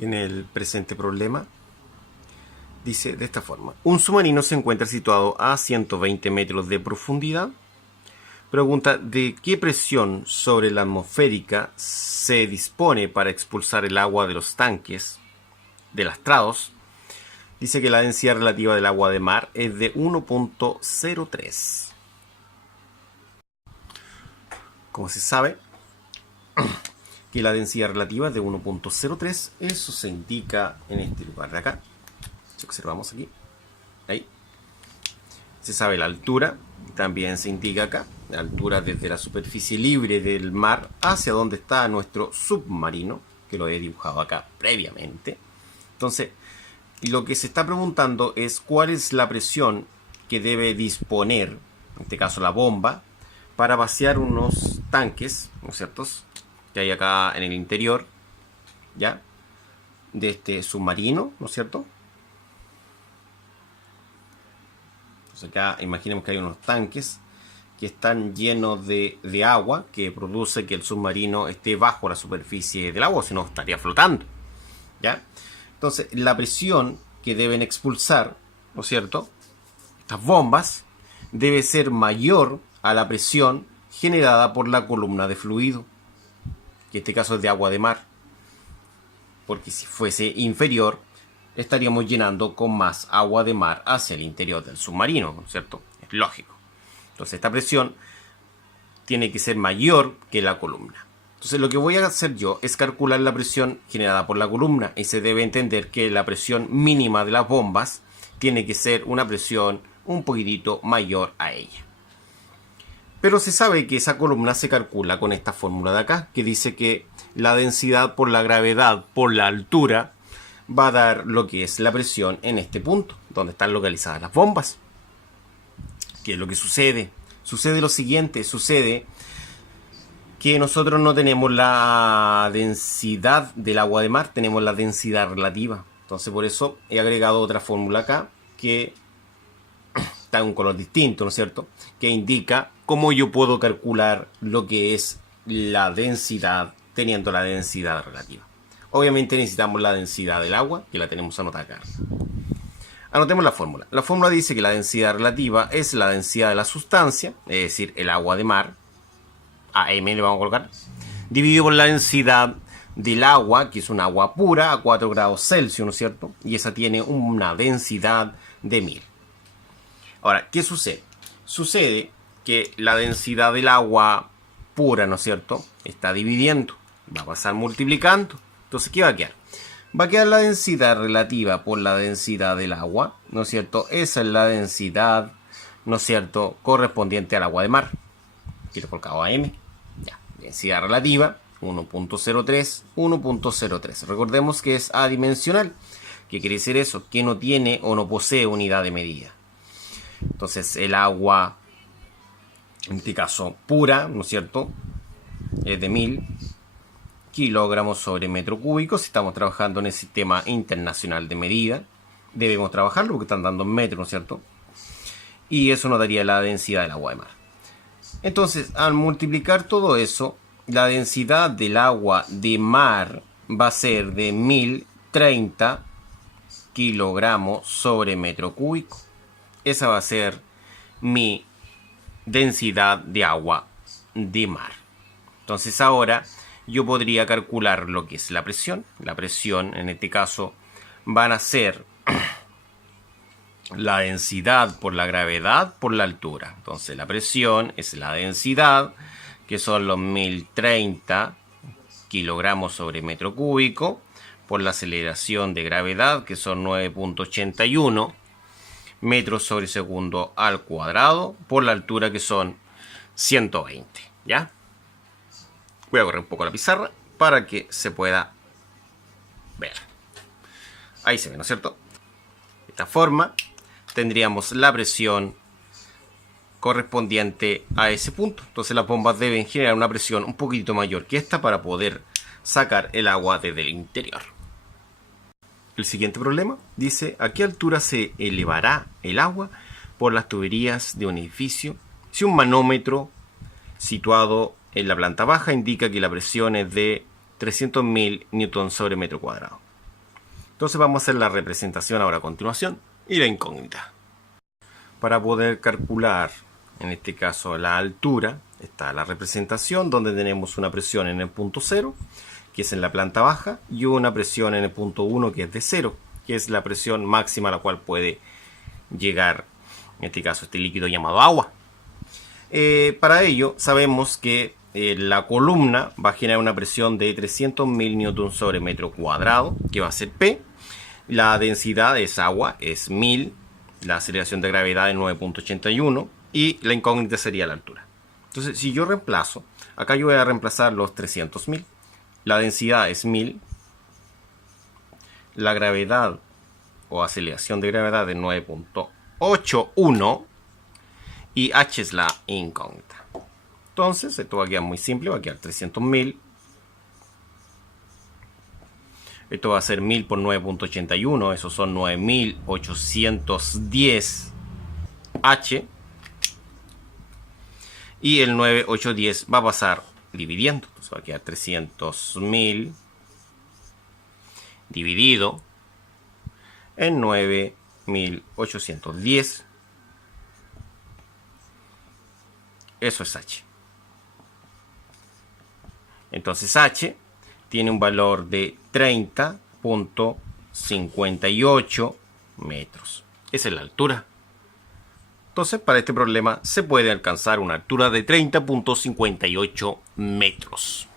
En el presente problema dice de esta forma: un submarino se encuentra situado a 120 metros de profundidad. Pregunta de qué presión sobre la atmosférica se dispone para expulsar el agua de los tanques delastrados. Dice que la densidad relativa del agua de mar es de 1.03. Como se sabe que la densidad relativa es de 1.03, eso se indica en este lugar de acá. Si observamos aquí, ahí se sabe la altura, también se indica acá la altura desde la superficie libre del mar hacia donde está nuestro submarino, que lo he dibujado acá previamente. Entonces, lo que se está preguntando es cuál es la presión que debe disponer, en este caso la bomba, para vaciar unos tanques, ¿no es cierto?, que hay acá en el interior, ¿ya?, de este submarino, ¿no es cierto? Entonces acá imaginemos que hay unos tanques que están llenos de agua, que produce que el submarino esté bajo la superficie del agua, si no estaría flotando, ¿ya? Entonces la presión que deben expulsar, ¿no es cierto?, estas bombas, debe ser mayor a la presión generada por la columna de fluido, que en este caso es de agua de mar, porque si fuese inferior estaríamos llenando con más agua de mar hacia el interior del submarino, ¿no es cierto? Es lógico. Entonces esta presión tiene que ser mayor que la columna. Entonces lo que voy a hacer yo es calcular la presión generada por la columna, y se debe entender que la presión mínima de las bombas tiene que ser una presión un poquitito mayor a ella. Pero se sabe que esa columna se calcula con esta fórmula de acá, que dice que la densidad por la gravedad por la altura va a dar lo que es la presión en este punto, donde están localizadas las bombas. ¿Qué es lo que sucede? Sucede lo siguiente, sucede que nosotros no tenemos la densidad del agua de mar, tenemos la densidad relativa. Entonces por eso he agregado otra fórmula acá, que está en un color distinto, ¿no es cierto?, que indica cómo yo puedo calcular lo que es la densidad teniendo la densidad relativa. Obviamente necesitamos la densidad del agua, que la tenemos anotada acá. Anotemos la fórmula. La fórmula dice que la densidad relativa es la densidad de la sustancia, es decir, el agua de mar, AM le vamos a colocar, dividido por la densidad del agua, que es un agua pura, a 4 grados Celsius, ¿no es cierto? Y esa tiene una densidad de 1000. Ahora, ¿qué sucede? Sucede que la densidad del agua pura, ¿no es cierto?, está dividiendo, va a pasar multiplicando. Entonces, ¿qué va a quedar? Va a quedar la densidad relativa por la densidad del agua, ¿no es cierto? Esa es la densidad, ¿no es cierto?, correspondiente al agua de mar. Aquí lo he colocado a M. Ya, densidad relativa, 1.03, 1.03. Recordemos que es adimensional. ¿Qué quiere decir eso? Que no tiene o no posee unidad de medida. Entonces el agua, en este caso pura, ¿no es cierto?, es de 1000 kilogramos sobre metro cúbico. Si estamos trabajando en el sistema internacional de medida, debemos trabajarlo porque están dando en metros, ¿no es cierto? Y eso nos daría la densidad del agua de mar. Entonces, al multiplicar todo eso, la densidad del agua de mar va a ser de 1030 kilogramos sobre metro cúbico. Esa va a ser mi densidad de agua de mar. Entonces ahora yo podría calcular lo que es la presión. La presión, en este caso, van a ser la densidad por la gravedad por la altura. Entonces la presión es la densidad, que son los 1030 kilogramos sobre metro cúbico, por la aceleración de gravedad, que son 9.81 metros sobre segundo al cuadrado, por la altura, que son 120. ¿Ya? Voy a correr un poco la pizarra para que se pueda ver. Ahí se ve, ¿no es cierto? De esta forma tendríamos la presión correspondiente a ese punto. Entonces las bombas deben generar una presión un poquito mayor que esta para poder sacar el agua desde el interior. El siguiente problema dice: ¿a qué altura se elevará el agua por las tuberías de un edificio si un manómetro situado en la planta baja indica que la presión es de 300.000 newton sobre metro cuadrado? Entonces vamos a hacer la representación ahora a continuación y la incógnita. Para poder calcular, en este caso, la altura, está la representación donde tenemos una presión en el punto 0, que es en la planta baja, y una presión en el punto 1, que es de 0, que es la presión máxima a la cual puede llegar, en este caso, este líquido llamado agua. Para ello sabemos que la columna va a generar una presión de 300.000 newton sobre metro cuadrado, que va a ser P. La densidad es agua, es 1000. La aceleración de gravedad es 9.81 y la incógnita sería la altura. Entonces, si yo reemplazo, acá yo voy a reemplazar los 300.000. La densidad es 1000. La gravedad o aceleración de gravedad es 9.81 y h es la incógnita. Entonces, esto va a quedar muy simple, va a quedar 300.000. Esto va a ser 1000 por 9.81, esos son 9810 H. Y el 9810 va a pasar dividiendo. Entonces va a quedar 300.000 dividido en 9810. Eso es H. Entonces H tiene un valor de 30.58 metros. Esa es la altura. Entonces, para este problema se puede alcanzar una altura de 30.58 metros.